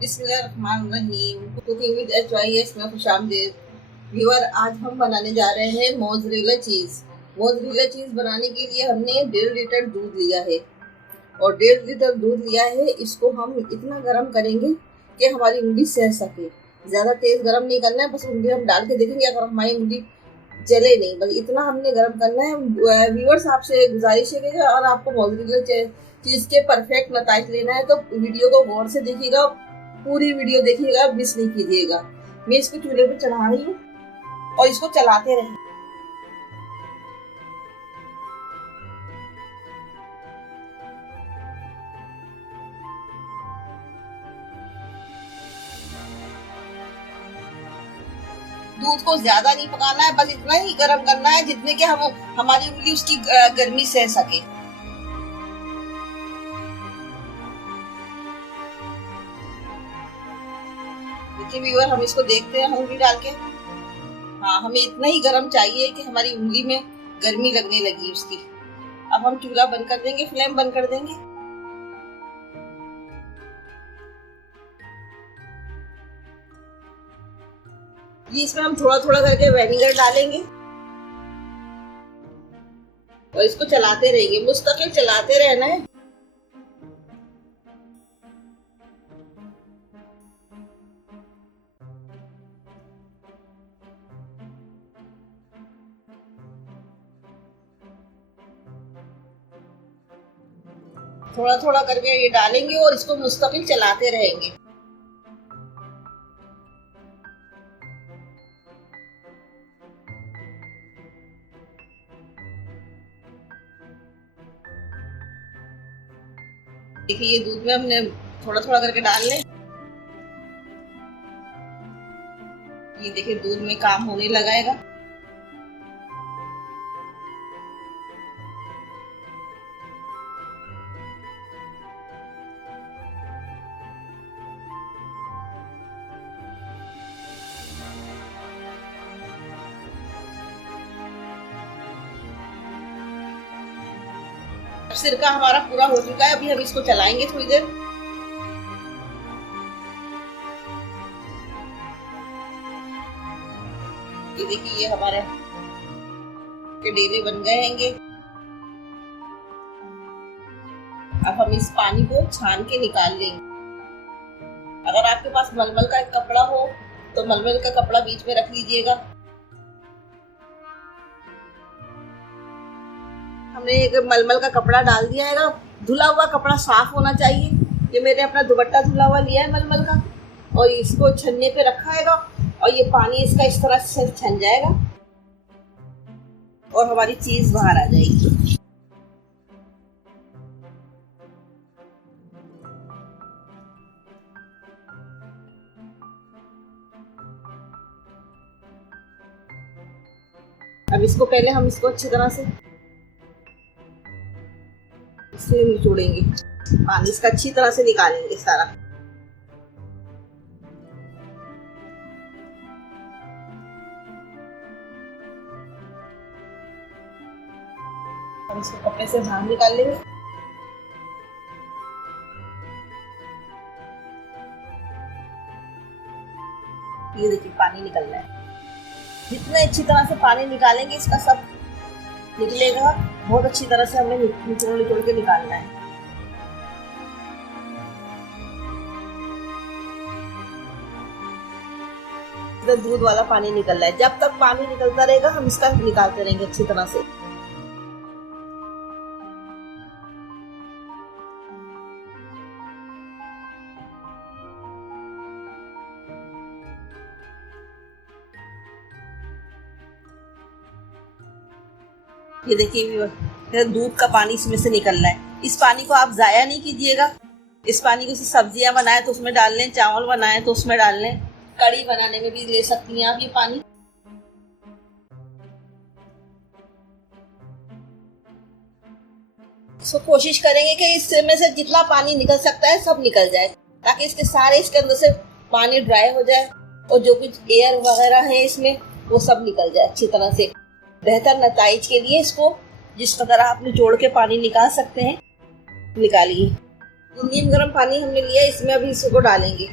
बिस्मिल्लाहिर्रहमानिर्रहीम। Cooking with HYS में खुशामदीद। Viewer, आज हम बनाने जा रहे हैं मोज़रेला चीज़। मोज़रेला चीज़ बनाने के लिए हमने 1.5 लीटर दूध लिया है और 1.5 लीटर दूध लिया है। इसको हम इतना गर्म करेंगे कि हमारी उंगली सह सके। ज़्यादा तेज़ गर्म नहीं करना है, बस उंगली हम डाल के देखेंगे अगर हमारी उंगली जले नहीं, बस इतना हमने गर्म करना है। व्यूअर्स, आपसे गुजारिश है कि अगर आपको मोज़रेला चीज़ के परफेक्ट नताइज लेना है तो वीडियो को गौर से देखिएगा, पूरी वीडियो देखिएगा, मिस नहीं कीजिएगा। मैं इसको चूल्हे पे चढ़ा रही हूँ और इसको चलाते रहें। दूध को ज्यादा नहीं पकाना है, बस इतना ही गर्म करना है जितने के हमारी उंगली उसकी गर्मी सह सके। देखिए व्यूअर, हम इसको देखते हैं उंगली डाल के। हाँ, हमें इतना ही गर्म चाहिए कि हमारी उंगली में गर्मी लगने लगी उसकी। अब हम चूल्हा बंद कर देंगे, फ्लेम बंद कर देंगे। ये इसमें हम थोड़ा थोड़ा करके विनेगर डालेंगे और इसको चलाते रहेंगे, मुस्तकिल चलाते रहना है। थोड़ा थोड़ा करके ये डालेंगे और इसको मुस्तकिल चलाते रहेंगे। देखिए, ये दूध में हमने थोड़ा थोड़ा करके डाल लें। ये देखिए, दूध में काम होने लगाएगा। सिरका हमारा पूरा हो चुका है। अभी हम इसको चलाएंगे थोड़ी देर। ये देखिए, ये हमारे डेले बन गए हैंगे। अब हम इस पानी को छान के निकाल लेंगे। अगर आपके पास मलमल का एक कपड़ा हो तो मलमल का कपड़ा बीच में रख लीजिएगा। हमने एक मलमल का कपड़ा डाल दिया है। धुला हुआ कपड़ा साफ होना चाहिए। ये मैंने अपना दुपट्टा धुला हुआ लिया है मलमल का और इसको छन्ने पे रखा है और ये पानी इसका इस तरह से छन जाएगा और हमारी चीज बाहर आ जाएगी। अब इसको पहले हम इसको अच्छी तरह से निचोड़ेंगे, पानी इसका अच्छी तरह से निकालेंगे सारा। हम इसको कपड़े से बाहर निकाल लेंगे। ये देखिए, पानी निकल रहा है। जितने अच्छी तरह से पानी निकालेंगे इसका सब निकलेगा। बहुत अच्छी तरह से हमें निचोड़ के निकालना है। इधर दूध वाला पानी निकल रहा है। जब तक पानी निकलता रहेगा हम इसका निकालते रहेंगे अच्छी तरह से। ये देखिए, दूध का पानी इसमें से निकल रहा है। इस पानी को आप जाया नहीं कीजिएगा। इस पानी को सब्जियां बनाए तो उसमें डाल लें, चावल बनाए तो उसमें डाल लें, कड़ी बनाने में भी ले सकती हैं आप ये पानी। तो कोशिश करेंगे कि इसमें से जितना पानी निकल सकता है सब निकल जाए, ताकि इसके अंदर से पानी ड्राई हो जाए और जो कुछ एयर वगैरह है इसमें वो सब निकल जाए अच्छी तरह से। बेहतर नताइज के लिए इसको जिस प्रकार आप निचोड़ के पानी निकाल सकते हैं निकालिए। नीम गर्म पानी हमने लिया, इसमें अभी इसको डालेंगे।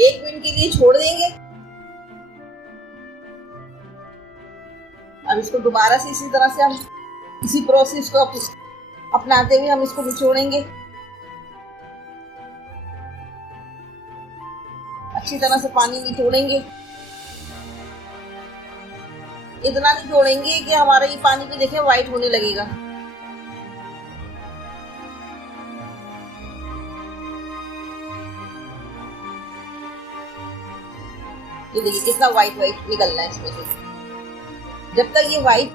1 मिनट के लिए छोड़ देंगे। अब इसको दोबारा से इसी तरह से हम इसी प्रोसेस को अपनाते हुए हम इसको निचोड़ेंगे। अच्छी तरह से पानी निचोड़ेंगे। इतना निचोड़ेंगे कि हमारा ये पानी भी देखें व्हाइट होने लगेगा। ये देखिए कितना व्हाइट निकलना है इसमें से। जब तक ये व्हाइट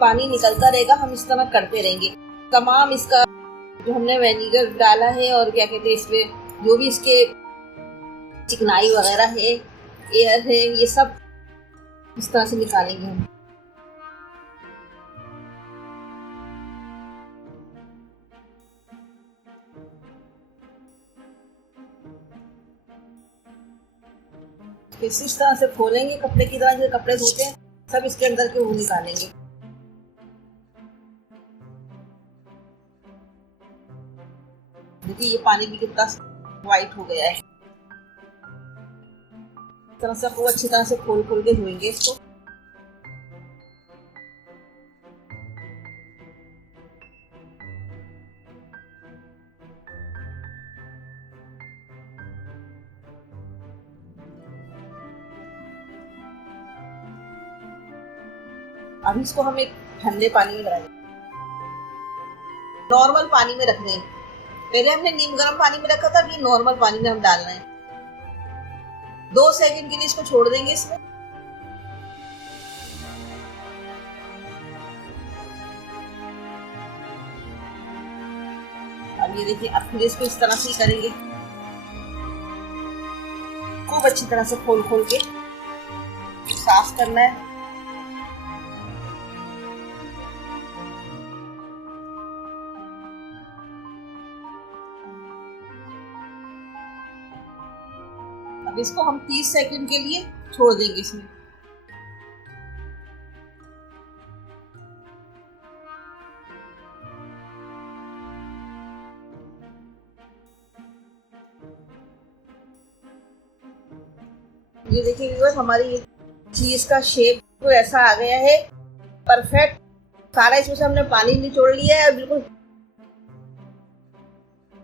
पानी निकलता रहेगा हम इस तरह करते रहेंगे। तमाम इसका जो हमने विनेगर डाला है और क्या कहते हैं इसमें जो भी इसके चिकनाई वगैरह है, एयर है, ये सब इस तरह से निकालेंगे हम। इस तरह से खोलेंगे कपड़े की तरह, जो कपड़े धोते हैं सब इसके अंदर के वो निकालेंगे। देखिए ये पानी भी कितना व्हाइट हो गया है। इस तरह से खूब अच्छी तरह से खोल के धोएंगे इसको। अब इसको हम एक ठंडे पानी में बनाएंगे। नॉर्मल पानी में रखने हैं। पहले हमने नीम गर्म पानी में रखा था, अभी नॉर्मल पानी में हम डालना है। 2 सेकंड के लिए इसको छोड़ देंगे इसमें। अब ये देखिए, अब फिर इसको इस तरह से ही करेंगे। खूब अच्छी तरह से खोल के साफ करना है। अब इसको हम 30 सेकंड के लिए छोड़ देंगे इसमें। ये देखिए व्यूअर्स, हमारी चीज का शेप तो ऐसा आ गया है परफेक्ट। सारा इसमें से हमने पानी निचोड़ लिया है, बिल्कुल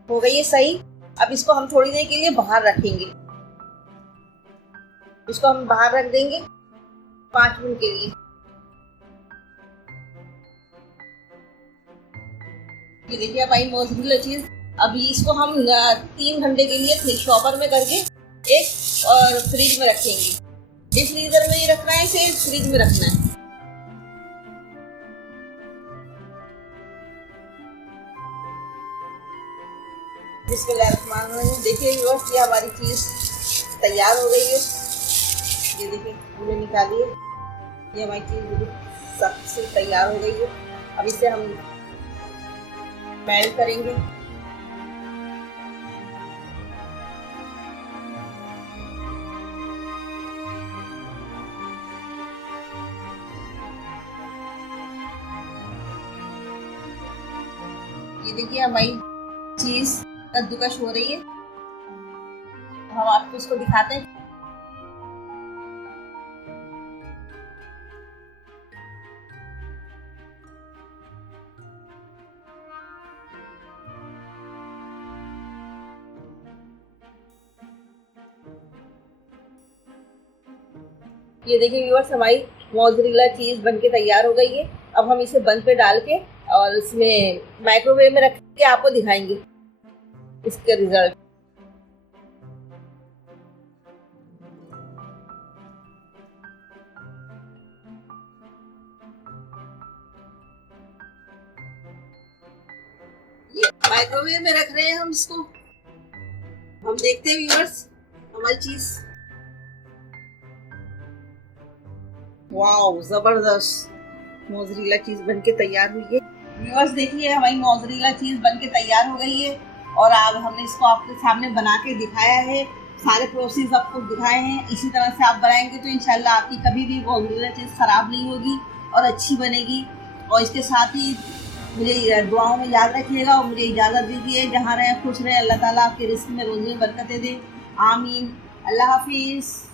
हो गई है सही। अब इसको हम थोड़ी देर के लिए बाहर रखेंगे। इसको हम बाहर रख देंगे 5 मिनट के लिए। ये देखिए अब आई मोज़रेला चीज। अभी इसको हम 3 घंटे के लिए शॉपर में करके एक और फ्रिज में रखेंगे। डीप फ्रीजर में ही रखना है, इसे फ्रिज में रखना है। बिस्मिल्लाहिर्रहमानिर्रहीम। देखिए व्यूअर्स, ये हमारी चीज तैयार हो गई है। ये देखिए हमने निकाली है। ये हमारी चीज बिल्कुल सख्त से तैयार हो गई है। अब इसे हम मेल्ट करेंगे। ये देखिए हमारी चीज कद्दूकश हो रही है। हम आपको इसको दिखाते हैं। ये देखिए व्यूअर्स, हमारी मोज़रेला चीज बनके तैयार हो गई है। अब हम इसे बंद पे डाल के और इसमें माइक्रोवेव में रख के आपको दिखाएंगे इसके रिजल्ट। ये माइक्रोवेव में रख रहे हैं हम इसको। हम देखते हैं व्यूअर्स हमारी चीज। वाओ, जबरदस्त मोज़रेला चीज बनके तैयार हुई है। व्यूअर्स देखिए, हमारी मोज़रेला चीज बनके तैयार हो गई है और आज हमने इसको आपके सामने बना के दिखाया है। सारे प्रोसेस आपको दिखाए हैं। इसी तरह से आप बनाएंगे तो इंशाल्लाह आपकी कभी भी मोज़रेला चीज खराब नहीं होगी और अच्छी बनेगी। और इसके साथ ही मुझे दुआओं में याद रखिएगा और मुझे इजाज़त दीजिए। जहाँ रहें खुश रहें। अल्लाह ताला आपके रिस्क में रोज़ी में बरकतें दे। आमीन। अल्लाह हाफिज़।